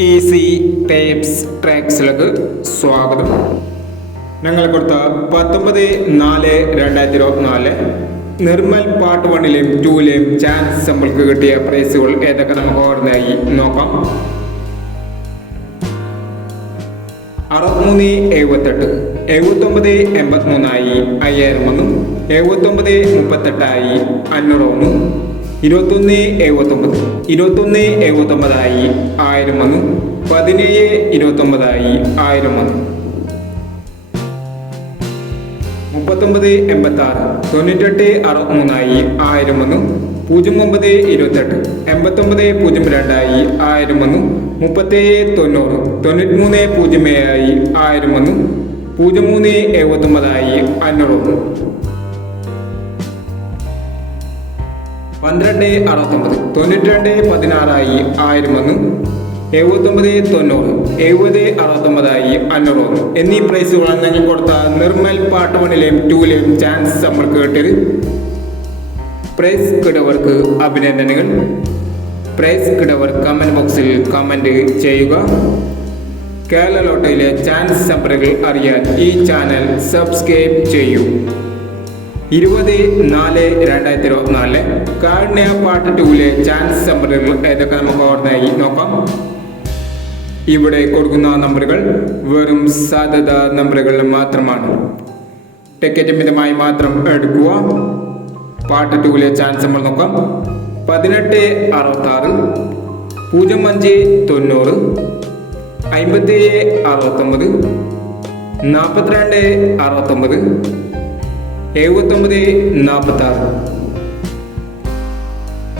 Easy tapes ട്രാക്സിലേക്ക് സ്വാഗതം. ഞങ്ങൾ കൊടുത്ത 19/4/2024 നിർമ്മൽ പാർട്ട് 1ലെയും 2ലെയും ചാൻസ് നമ്മൾക്ക് കിട്ടിയ പ്രൈസുകൾ ഏതൊക്കെ നമുക്ക് ഓർമ്മയായി നോക്കാം. 6378, 7983 5000 7938 500 2179, 2179 1000 1729 1000 3986, 9863 1000 0928 8902 1000 3790, 9307 1000 0379 500 1269, 9216 1000 7990, 7069 500 എന്നീ പ്രൈസുകളാണ് ഞങ്ങൾ കൊടുത്ത നിർമ്മൽ പാർട്ട് 1ലെയും 2ലെയും ചാൻസ് നമ്മൾക്ക് കിട്ടിയത്. പ്രൈസ് കിടവർക്ക് അഭിനന്ദനങ്ങൾ. പ്രൈസ് കിടവർ കമന്റ് ബോക്സിൽ കമന്റ് ചെയ്യുക. കേരള ലോട്ടറിയിലെ ചാൻസ് നമ്പറുകൾ അറിയാൻ ഈ ചാനൽ സബ്സ്ക്രൈബ് ചെയ്യൂ. 20/4/2024 കാരുണ്യ പാർട്ട് 2ലെ ചാൻസ് നമ്പറുകൾ ഏതൊക്കെ നമുക്ക് ഓർമ്മയായി നോക്കാം. ഇവിടെ കൊടുക്കുന്ന നമ്പറുകൾ വെറും സാധ്യത നമ്പറുകൾ മാത്രമാണ്. ടിക്കറ്റ് മിതമായി മാത്രം എടുക്കുക. പാർട്ട് 2ലെ ചാൻസ് നമ്മൾ നോക്കാം. 1866, 0590, 5769, 4269, 7946.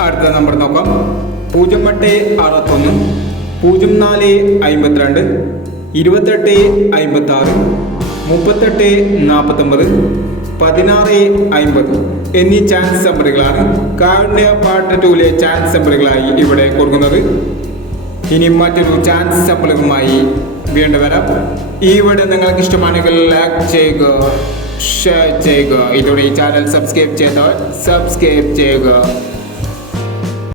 അടുത്ത നമ്പർ നോക്കാം. 0861, 0452, 2856, 3849, 1650 എന്നീ ചാൻസ് നമ്പറുകളാണ് കാരുണ്യ പാർട്ട് 2ലെ ചാൻസ് നമ്പറുകളായി ഇവിടെ കൊടുക്കുന്നത്. ഇനി മറ്റൊരു ചാൻസ് നമ്പറുകളുമായി വീണ്ടും വരാം. ഈ വീഡിയോ നിങ്ങൾക്ക് ഇഷ്ടമാണെങ്കിൽ ലൈക്ക് ചെയ്യുക, ഷെയർ ചെയ്യുക. ഇതോടെ ഈ ചാനൽ സബ്സ്ക്രൈബ് ചെയ്തവർ സബ്സ്ക്രൈബ് ചെയ്യുക.